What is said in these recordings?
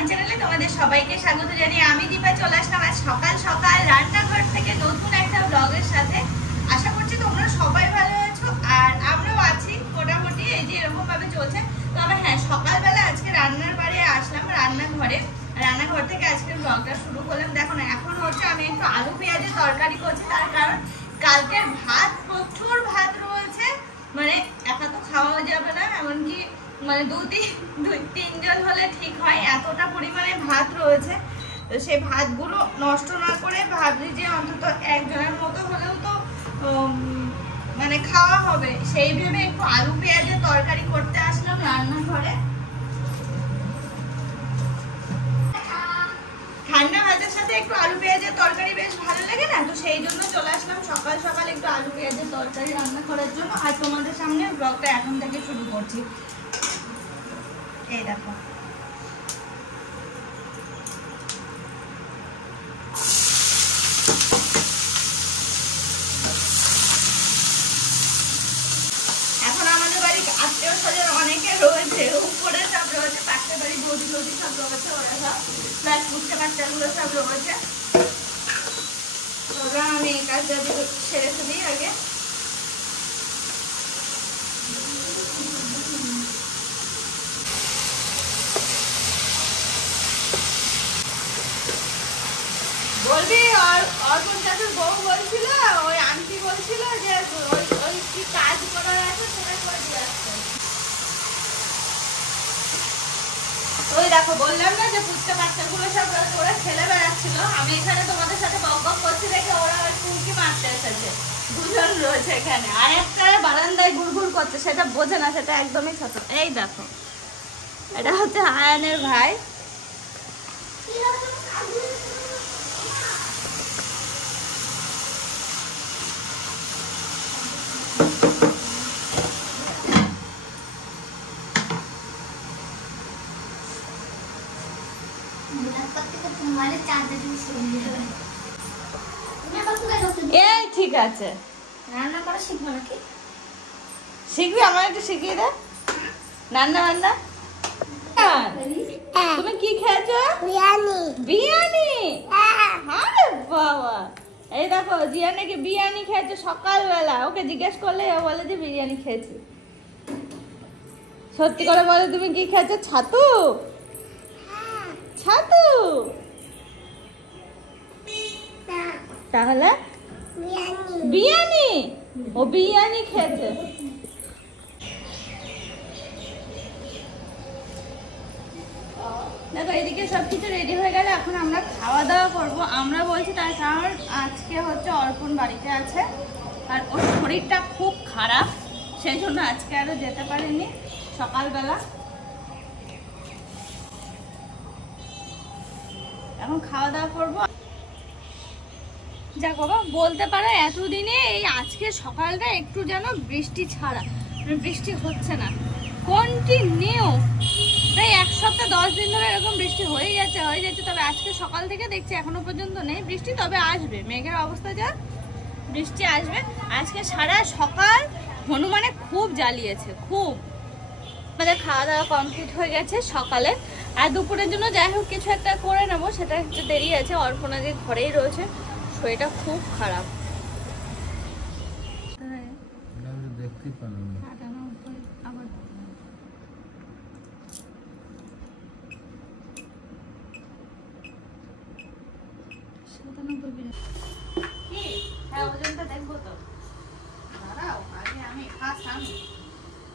আমার চ্যানেলে তোমাদের সবাইকে স্বাগত জানিয়ে আমি দীপা চলে আসলাম আজ সকাল সকাল রান্নাঘর থেকে নতুন একটা ব্লগের সাথে। আশা করছি তোমরা সবাই ভালো আছো আর আমরাও আছি মোটামুটি, এই যে এরকম ভাবে চলছে। তবে হ্যাঁ, সকালবেলা আজকে রান্নার বাড়ি আসলাম, রান্নাঘর থেকে আজকের ব্লগটা শুরু করলাম। দেখো না, এখন হচ্ছে আমি একটু আলু পেঁয়াজের তরকারি করছি, তার কারণ কালকের ভাত, প্রচুর ভাত রয়েছে, মানে একা তো খাওয়া যাবে না, এমনকি মানে দুই তিনজন হলে ঠিক হয়, এতটা পরিমাণে ভাত রয়েছে। তো সেই ভাতগুলো নষ্ট না করে ভাবছি যে অন্তত একজনের মতো হলেও তো মানে খাওয়া হবে, সেই ভেবে একটু আলু পেঁয়াজের তরকারি করতে আসলাম রান্নাঘরে। ঠান্ডা ভাতের সাথে একটু আলু পেঁয়াজের তরকারি বেশ ভালো লাগে না, তো সেই জন্য চলে আসলাম সকাল সকাল একটু আলু পেঁয়াজের তরকারি রান্না করার জন্য। আর তোমাদের সামনে ব্লগটা এখন থেকে শুরু করছি। এই দেখো, এখন আমাদের বাড়ি আত্মীয় স্বজন অনেকে রয়েছে, উপরে সব রয়েছে, পাশের বাড়ি বৌদি বৌদি সব রয়েছে, ওরা সব প্লাস ফুচকা বাচ্চাগুলো সব রয়েছে। ওরা আমি এই কাজটা সেরে ফেলি আগে। বলবি অর্পণ চাচুর বউ বলছিল, ওই আন্টি বলছিল যে ওই কি কাজ করার আছে সেটা করে দিয়ে আসতে। ওই দেখো, বললাম না যে ফুচকা বাচ্চাগুলো সব ওরা খেলে বেড়াচ্ছিল, আমি এখানে তোমাদের সাথে বক করছি দেখে ওরা ওই ফুলকি মারতে এসেছে, দুজন রয়েছে এখানে, আর একটা বারান্দায় ঘুরঘুর করছে, সেটা বোঝে না, সেটা একদমই ছোট। এই দেখো, এটা হচ্ছে আয়ানের ভাই। এই ঠিক আছে, রান্না করা শিখবো নাকি? শিখবি, আমার একটু শিখিয়ে দে রান্না বান্না। তুমি কি খেয়েছো? বিরিয়ানি। আরে বাবা, এই দেখো জিয়া নাকি বিরিয়ানি খেয়েছে সকালবেলা, ওকে জিজ্ঞেস করলে ও বলে যে বিরিয়ানি খেয়েছি। সত্যি করে বলো, তুমি কি খেয়েছো? ছাতু? ছাতু তাহলে বিরিয়ানি, ও বিরিয়ানি খেয়েছে। দেখো এদিকে সবকিছু রেডি হয়ে গেলে এখন আমরা খাওয়া দাওয়া করবো। আমরা বলছি তার কারণ আজকে হচ্ছে অর্পণ বাড়িতে আছে আর ওর শরীরটা খুব খারাপ, সেই জন্য আজকে আরো যেতে পারেনি সকালবেলা। এখন খাওয়া দাওয়া করবো। যা বাবা বলতে পারো এতদিনে এই আজকে সকালটা একটু যেন বৃষ্টি ছাড়া, বৃষ্টি হচ্ছে না, কন্টিনিউ প্রায় 1 সপ্তাহ 10 দিন ধরে এরকম বৃষ্টি হয়ে যাচ্ছে। তবে আজকে সকাল থেকে দেখছি এখনো পর্যন্ত নেই বৃষ্টি, তবে আসবে, মেঘের অবস্থা যা, বৃষ্টি আসবে। আজকে সারা সকাল হনুমানে খুব জ্বালিয়েছে, খুব। আমাদের খাওয়া দাওয়া কমপ্লিট হয়ে গেছে সকালে, আর দুপুরের জন্য যাই হোক কিছু একটা করে নেবো, সেটা একটু দেরি আছে। অর্পণ আগে ঘরেই রয়েছে, শরীরটা খুব খারাপ।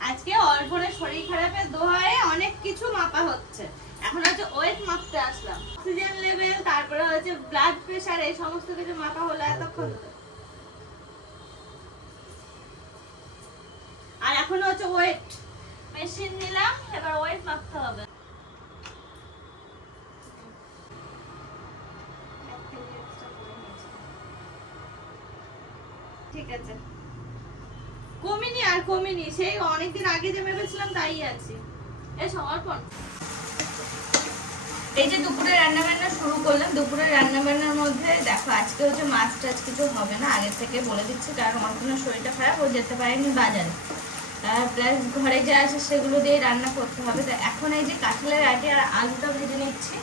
আজকে অর্পণের শরীর খারাপের দোহায় অনেক কিছু মাপা হচ্ছে। এখন হচ্ছে ওয়েট মাপতে আসলাম, অক্সিজেন লেভেল, তারপরে হচ্ছে ব্লাড প্রেসার, এই সমস্ত কিছু মাপা হলো এতক্ষণ। আর এখন হচ্ছে ওয়েট মেশিন নিলাম, এবার ওয়েট মাপতে হবে। ঠিক আছে, কমিনি আর কমিনি, সেই অনেকদিন আগে যে ভেবেছিলাম তাই আছি। এসো অর্পণ, এই যে দুপুরে রান্না বান্না শুরু করলাম। দুপুরে রান্না বান্নার মধ্যে দেখো আজকে হচ্ছে মাছ টাছ কিছু হবে না, আগের থেকে বলে দিচ্ছি, কারণ অর্পণের শরীরটা খারাপ, ও যেতে পারেনি বাজারে। প্লাস ঘরে যা আছে সেগুলো দিয়ে রান্না করতে হবে। তো এখন এই যে কাঁঠালের আগে আর আলুটা ভেজে নিচ্ছি।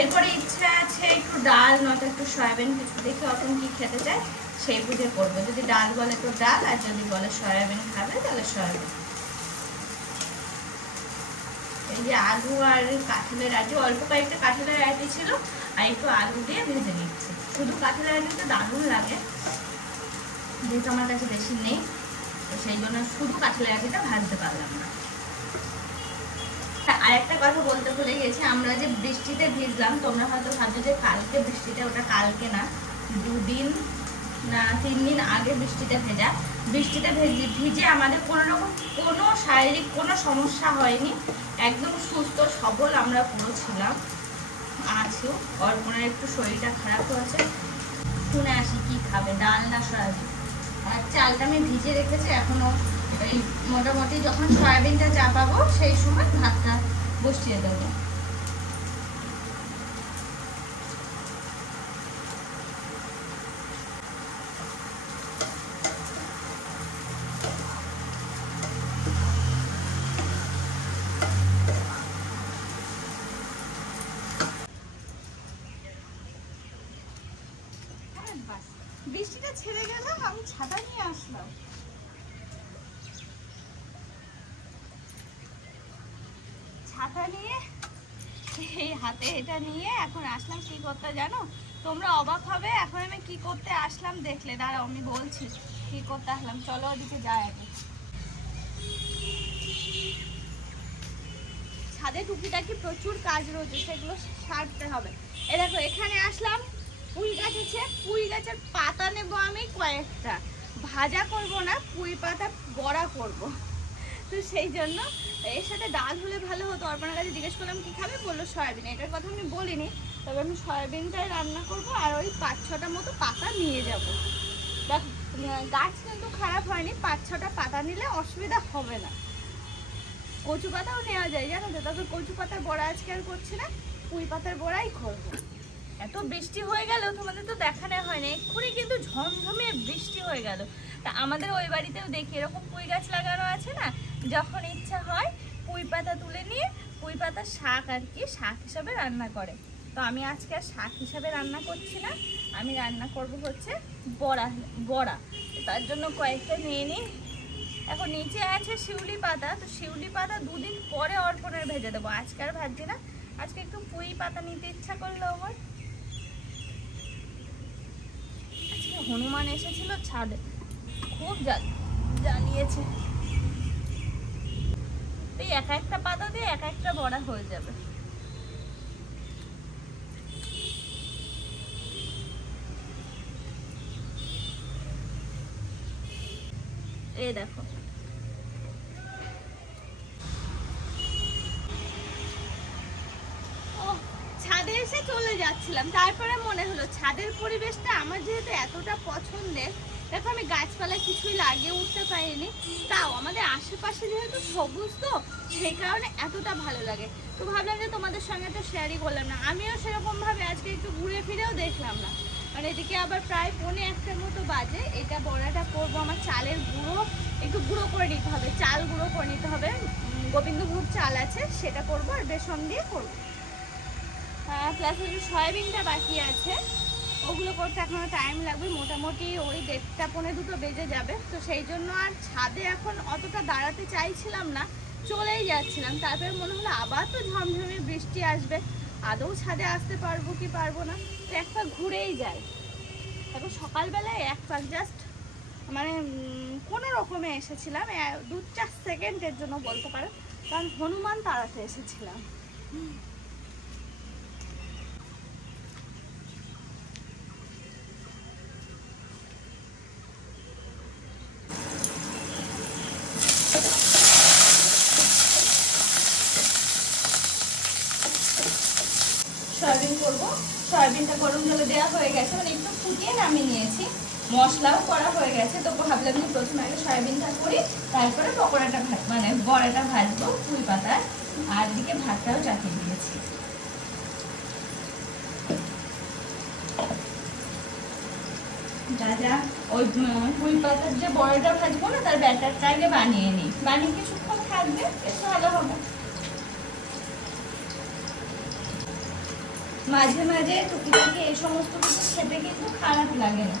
এরপরে ইচ্ছা আছে একটু ডাল নয়তো একটু সয়াবিন, কিছু দেখে অতন কি খেতে চায় সেই বুঝে করবো। যদি ডাল বলে তো ডাল, আর যদি বলে সয়াবিন খাবে তাহলে সয়াবিন। এই যে আলু আর কাঁঠালের আটি, অল্প কয়েকটা কাঁঠালের আটি ছিল আর একটু আলু দিয়ে ভেজে নিচ্ছি। শুধু কাঁঠালের আটিটা দারুণ লাগে, যেহেতু আমার কাছে বেশি নেই তো সেই জন্য শুধু কাঁঠালের আটিটা ভাজতে পারলাম না। আর একটা কথা বলতে ভুলে গেছি, আমরা যে বৃষ্টিতে ভিজলাম, তোমরা হয়তো ভাবছো যে কালকে বৃষ্টিতে, ওটা কালকে না, 2 দিন না 3 দিন আগে বৃষ্টিতে ভেজা। বৃষ্টিতে ভিজে আমাদের কোনো রকম কোনো শারীরিক কোনো সমস্যা হয়নি, একদম সুস্থ সবল আমরা পুরো ছিলাম। আছিও, অর্পণের একটু শরীরটা খারাপ হয়েছে। শুনে আসি কি খাবে, ডাল না সয়াবিন। আর চালটা আমি ভিজে রেখেছি, এখনো এই মোটামুটি যখন সয়াবিনটা চাপাবো সেই সময় ভাতটা বসিয়ে দেবো। বৃষ্টিটা ছেড়ে গেল, আমি ছাতা নিয়ে আসলাম। ছাতা নিয়ে এই হাতে এটা নিয়ে এখন আসলাম কি করতে জানো? তোমরা অবাক হবে এখন আমি কি করতে আসলাম দেখলে। দাঁড়াও আমি বলছি কি করতে আসলাম, চলো ওদিকে যাই আগে। ছাদে টুকিটাকি প্রচুর কাজ রয়েছে, সেগুলো সারতে হবে। এ দেখো এখানে আসলাম, পুঁই গাছ আছে, পুঁই গাছের পাতা নেবো আমি কয়েকটা, ভাজা করব না, পুঁই পাতা বড়া করব। তো সেই জন্য এর সাথে ডাল হলে ভালো হতো। অর্পণের কাছে জিজ্ঞেস করলাম কি খাবে, বললো সয়াবিন। এটার কথা আমি বলিনি, তবে আমি সয়াবিনটাই রান্না করব আর ওই 5-6টা মতো পাতা নিয়ে যাব। দেখ গাছ কিন্তু খারাপ হয়নি, 5-6টা পাতা নিলে অসুবিধা হবে না। কচু পাতাও নেওয়া যায় জানো তো, তবে কচু পাতার বড়া আজকে আর করছি না, পুঁই পাতার বড়াই করবো। এত বৃষ্টি হয়ে গেল, তোমাদের তো দেখানো হয় না, এক্ষুনি কিন্তু ঝমঝমে বৃষ্টি হয়ে গেল। তা আমাদের ওই বাড়িতেও দেখি এরকম পুঁই গাছ লাগানো আছে না, যখন ইচ্ছা হয় পুঁই পাতা তুলে নিয়ে পুঁই পাতার শাক আর কি শাক হিসাবে রান্না করে। তো আমি আজকে আর শাক হিসাবে রান্না করছি না, আমি রান্না করব হচ্ছে বড়া। তার জন্য কয়েকটা নিয়ে নিই। এখন নিচে আছে শিউলি পাতা, তো শিউলি পাতা 2 দিন পরে অর্পণের ভেজে দেবো, আজকে আর ভাজছি না। আজকে একটু পুঁই পাতা নিতে ইচ্ছা করলো আমার। আজকে হনুমান এসেছিল ছাদে, খুব জ্বালিয়েছে। এই এক একটা পাতা দিয়ে এক একটা বড়া হয়ে যাবে। এই দেখো ছাদে এসে চলে যাচ্ছিলাম, তারপরে মনে হলো ছাদের পরিবেশটা আমার যেহেতু এতটা পছন্দের, দেখো আমি গাছপালা কিছুই লাগিয়ে উঠতে পারিনি, তাও আমাদের আশেপাশে যেহেতু সবুজ তো সেই কারণে এতটা ভালো লাগে। তো ভাবলাম যে তোমাদের সঙ্গে তো শেয়ারই করলাম না। আমিও সেরকম ভাবে আজকে একটু ঘুরে ফিরেও দেখলাম না। আর এদিকে আবার প্রায় 1:45 মতো বাজে। এটা বড়াটা করবো, আমার চালের গুঁড়ো একটু গুঁড়ো করে নিতে হবে, চাল গুঁড়ো করে নিতে হবে, গোবিন্দভোগ চাল আছে সেটা করবো আর বেসন দিয়ে করবো। প্লাস ওই যে সয়াবিনটা বাকি আছে, ওগুলো করতে এখনো টাইম লাগবে, মোটামুটি ওই 1:30-1:45 বেজে যাবে। তো সেই জন্য আর ছাদে এখন অতটা দাঁড়াতে চাইছিলাম না, চলেই যাচ্ছিলাম। তারপরে মনে হলো আবার তো ঝমঝমে বৃষ্টি আসবে, আদৌ ছাদে আসতে পারবো কি পারবো না, তো এক পাক ঘুরেই যাই। তারপর সকালবেলায় এক পাক জাস্ট মানে কোনো রকমে এসেছিলাম, 2-4 সেকেন্ডের জন্য বলতে পারো, কারণ হনুমান তাড়াতে এসেছিলাম। সয়াবিন করবো, সয়াবিনটা গরম জলে দেওয়া হয়ে গেছে, মানে একটু ফুটিয়ে নামিয়ে নিয়েছি, মশলাও করা হয়ে গেছে। তো ভাবলাম যে প্রথমে আগে সয়াবিনটা করি, তারপরে পকোড়াটা মানে বড়াটা ভাজবো পুঁই পাতার, আর দিকে ভাতটাও চাপিয়ে দিয়েছি। যা যা ওই কুই পাতার যে বড়টা ভাজবো না তার ব্যাটারটা আগে বানিয়ে নিই, বানিয়ে কিছুক্ষণ থাকবে, বেশ ভালো হবে। মাঝে মাঝে টুকিটাকি এই সমস্ত কিছু খেতে কিন্তু খারাপ লাগে না।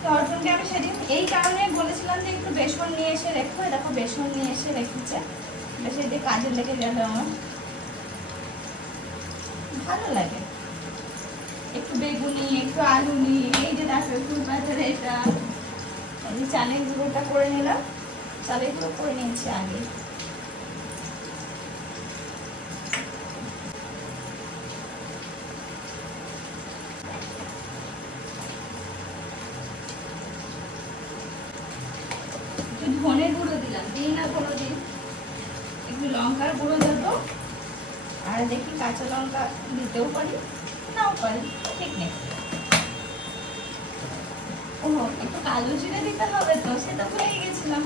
তো অর্জুনকে আমি সেদিন এই কারণে বলেছিলাম যে একটু বেসন নিয়ে এসে রেখো, দেখো বেসন নিয়ে এসে রেখেছে, বেশ এদিকে কাজে লেগে যাবে আমার, ভালো লাগে। একটু বেগুনি, একটু আলু নিয়ে, এই যে দেখো ফুল পাতার এটা, এই যে চালের গুঁড়োটা করে নিলাম, চালের গুঁড়ো করে নিয়েছি আগে। ধনে গুঁড়ো দিলাম, দিই না কোনোদিন, একটু লঙ্কার গুঁড়ো দেবো, আর দেখি কাঁচা লঙ্কা দিতেও পারি নাও পারি, ঠিক নেই। ও একটু কালো জিরে দিতে হবে তো, সেটা ভুলে গেছিলাম।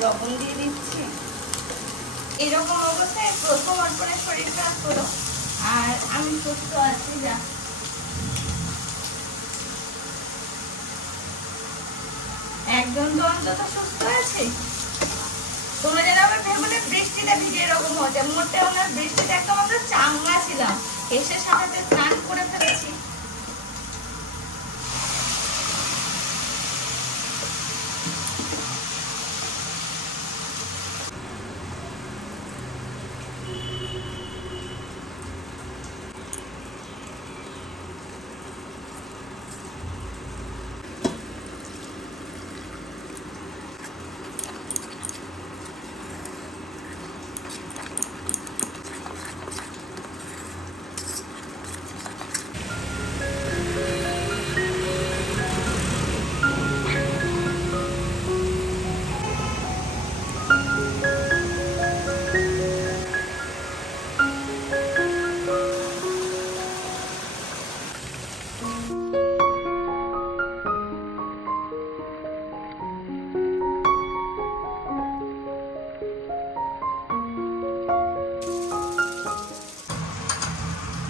লবণ দিয়ে দিচ্ছি। এরকম অবস্থায় প্রথম অর্পণের শরীর খারাপ হলো, আর আমি সুস্থ আছি, যা একদম তো অন্তত সুস্থ আছি। তোমরা যেন আবার ভেবো না বৃষ্টিতে ভিজে এরকম হচ্ছে, মোটেও না, বৃষ্টিতে একদম আমরা চাঙ্গা ছিলাম, এসে সাথে স্নান করে ফেলেছি।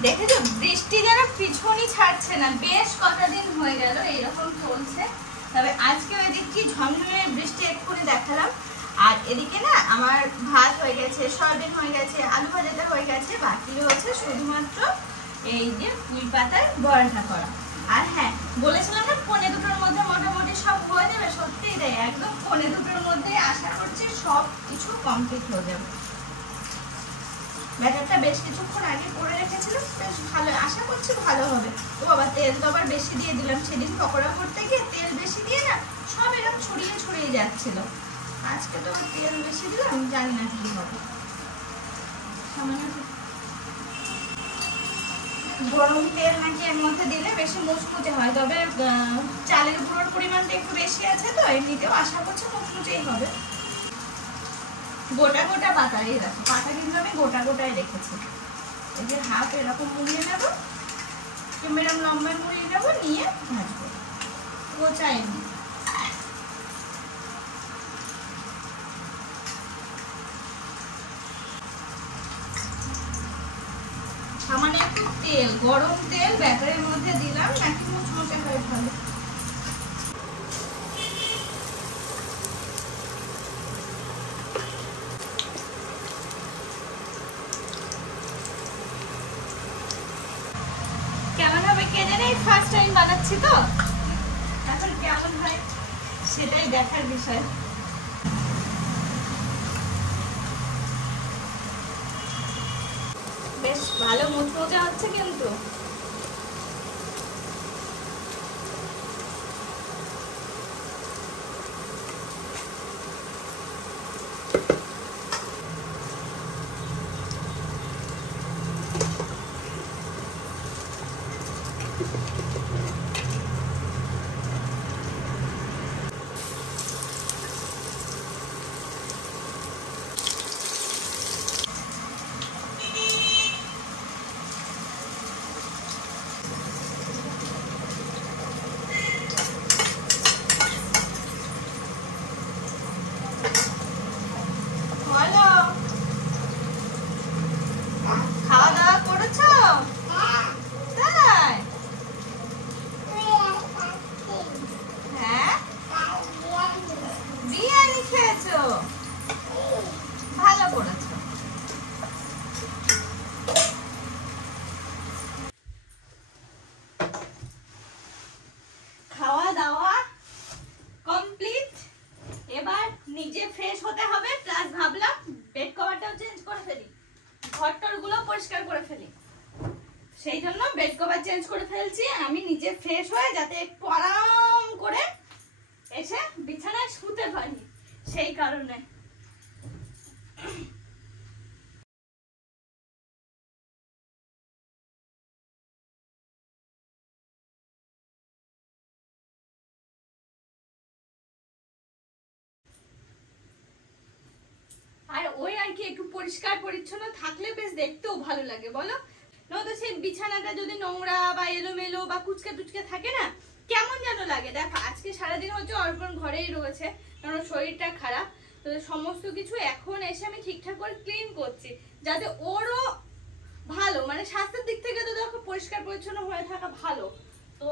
দেখেছো বৃষ্টি যেন পিছনই ছাড়ছে না, বেশ কটা দিন হয়ে গেল এরকম চলছে। তবে আজকে এদিকে ঝমঝমে বৃষ্টি এক্ষুনি দেখালাম, আর এদিকে না আমার ভাত হয়ে গেছে, সয়াবিন হয়ে গেছে, আলু ভাজাটা হয়ে গেছে, বাকি হচ্ছে শুধুমাত্র এই যে পুঁই পাতার বড়াটা করা। আর হ্যাঁ বলেছিলাম না 1:45-র মধ্যে মোটামুটি সব হয়ে যাবে, সত্যিই তাই, একদম 1:45-র মধ্যে আশা করছি সব কিছু কমপ্লিট হয়ে যাবে। ব্যাটারটা বেশ কিছুক্ষণ আগে করে রেখেছিলাম, বেশ ভালো, আশা করছি ভালো হবে। তো বাবা তেল তো আবার বেশি দিয়ে দিলাম, সেদিন পকোড়া করতে গিয়ে তেল বেশি দিয়ে না সব এরকম ছড়িয়ে ছড়িয়ে যাচ্ছিল, আজকে তো তেল বেশি দিলাম, জানি না কি হবে। সামান্য গরম তেল নাকি এর মধ্যে দিলে বেশি মুচমুচে হয়, তবে চালের গুঁড়োর পরিমাণটা একটু বেশি আছে তো এমনিতেও আশা করছি মুচমুচেই হবে। গোটা গোটা পাতা, এই দেখো পাতা কিন্তু আমি গোটা গোটাই রেখেছি, এই যে হাফ এরকম মুড়িয়ে নেবো, কিংবা এরকম লম্বা মুড়িয়ে নেবো, নিয়ে ভাজবো কোচা এমনি। সামান্য একটু তেল, গরম তেল ব্যাটারের মধ্যে দিলাম, নাকি মুচমুচে হয় ভালো। কেমন হবে কে জানে, ফার্স্ট টাইম বানাচ্ছি তো, এখন কেমন হয় সেটাই দেখার বিষয়। বেশ ভালো মুচমুচে হচ্ছে কিন্তু। করেছো, ভালো করেছো। খাওয়া দাওয়া কমপ্লিট, এবার নিজে ফ্রেশ হতে হবে, প্লাস ভাবলাম বেড কভারটাও চেঞ্জ করে ফেলি, ঘরটর গুলো পরিষ্কার করে ফেলি, সেই জন্য বেড কভার চেঞ্জ করে ফেলছি আমি নিজে ফ্রেশ হয়ে, যাতে একটু আরাম করে এসে বিছানায় শুতে পারি, সেই কারণে। আর ওই আর কি একটু পরিষ্কার পরিচ্ছন্ন থাকলে বেশ দেখতেও ভালো লাগে বলো, নয়তো সেই বিছানাটা যদি নোংরা বা এলোমেলো বা কুচকে টুচকে থাকে না, কেমন যেন লাগে। দেখো আজকে সারাদিন হচ্ছে অর্পণ ঘরেই রয়েছে, কারণ শরীরটা খারাপ, তো সমস্ত কিছু এখন এসে আমি ঠিকঠাক করে ক্লিন করছি, যাতে ওরও ভালো, মানে স্বাস্থ্যের দিক থেকে তো দেখো পরিষ্কার পরিচ্ছন্ন হয়ে থাকা ভালো, তো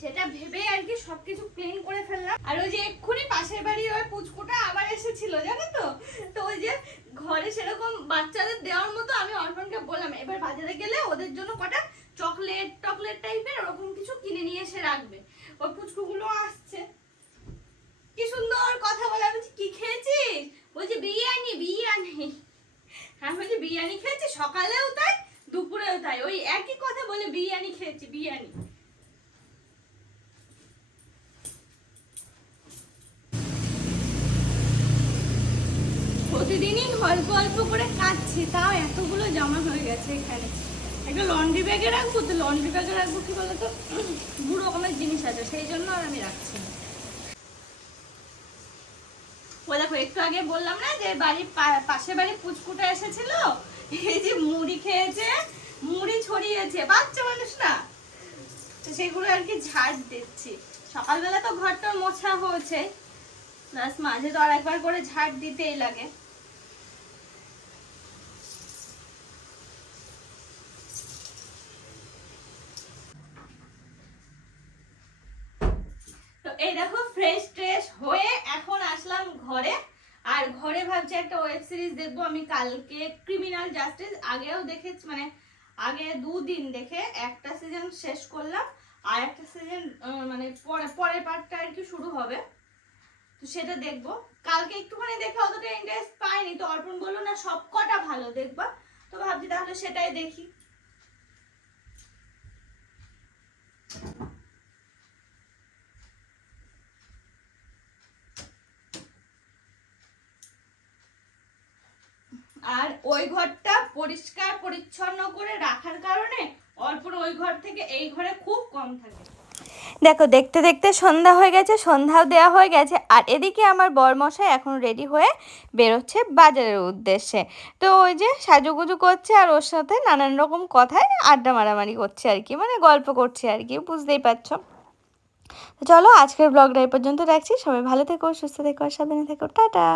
সেটা ভেবে আর কি সবকিছু ক্লিন করে ফেললাম। আর ওই যে এক্ষুনি পাশের বাড়ি ওই পুচকুটা আবার এসেছিল জানো তো, তো ওই যে ঘরে সেরকম বাচ্চাদের দেওয়ার মতো আমি অর্পণকে বললাম এবার বাজারে গেলে ওদের জন্য কটা চকলেট টাইপের ওরকম কিছু কিনে নিয়ে এসে রাখবে। ওই পুচকুগুলো আসছে, কি সুন্দর কথা বলে, আমি কি খেয়েছিস, বলছি বিরিয়ানি। আমি বলছি বিরিয়ানি খেয়েছি, সকালেও তাই দুপুরেও তাই, ওই একই কথা বলে বিরিয়ানি খেয়েছি বিরিয়ানি। প্রতিদিনই অল্প অল্প করে কাচ্ছি, তাও এতগুলো জমা হয়ে গেছে এখানে। একটা লন্ড্রি ব্যাগে রাখবো, তো লন্ড্রি ব্যাগে রাখবো কি বলতো, বুড়ো রকমের জিনিস আছে, সেই জন্য আর আমি রাখছি না। ও দেখো একটু আগে বললাম না যে বাড়ির পাশের বাড়ির পুচকুটা এসেছিল, এই যে মুড়ি খেয়েছে, মুড়ি ছড়িয়েছে, বাচ্চা মানুষ না, তো সেগুলো আর কি ঝাড় দিচ্ছি। সকালবেলা তো ঘরটা মোছা হয়েছে, প্লাস মাঝে তো আর একবার করে ঝাড় দিতেই লাগে। তো এই দেখো ফ্রেশ ট্রেশ হয়ে এখন আসলাম ঘরে, আর ঘরে ভাবছি একটা ওয়েব সিরিজ দেখবো। আমি কালকে ক্রিমিনাল জাস্টিস আগেও দেখেছি, মানে আগে 2 দিন দেখে একটা সিজন শেষ করলাম, আর একটা সিজন মানে পরের পার্টটা আর কি শুরু হবে, তো সেটা দেখবো। কালকে একটুখানি দেখে অতটা ইন্টারেস্ট পাইনি, তো অর্পণ বললো না সব কটা ভালো দেখবা, তো ভাবছি তাহলে সেটাই দেখি। আর ওই ঘরটা পরিষ্কার পরিচ্ছন্ন করে রাখার কারণে অর্পণ ওই ঘর থেকে এই ঘরে খুব কম থাকে। দেখো দেখতে দেখতে সন্ধ্যা হয়ে গেছে, সন্ধ্যাও দেওয়া হয়ে গেছে, আর এদিকে আমার বরমশাই এখন রেডি হয়ে বেরোচ্ছে বাজারের উদ্দেশ্যে। তো ওই যে সাজুগুজু করছে, আর ওর সাথে নানান রকম কথায় আড্ডা মারামারি করছে আর কি, মানে গল্প করছে আর কি, বুঝতেই পারছো। তো চলো আজকের ব্লগটা এই পর্যন্ত রাখছি, সবাই ভালো থেকো, সুস্থ থেকো, সাবধানে থেকো, টাটা।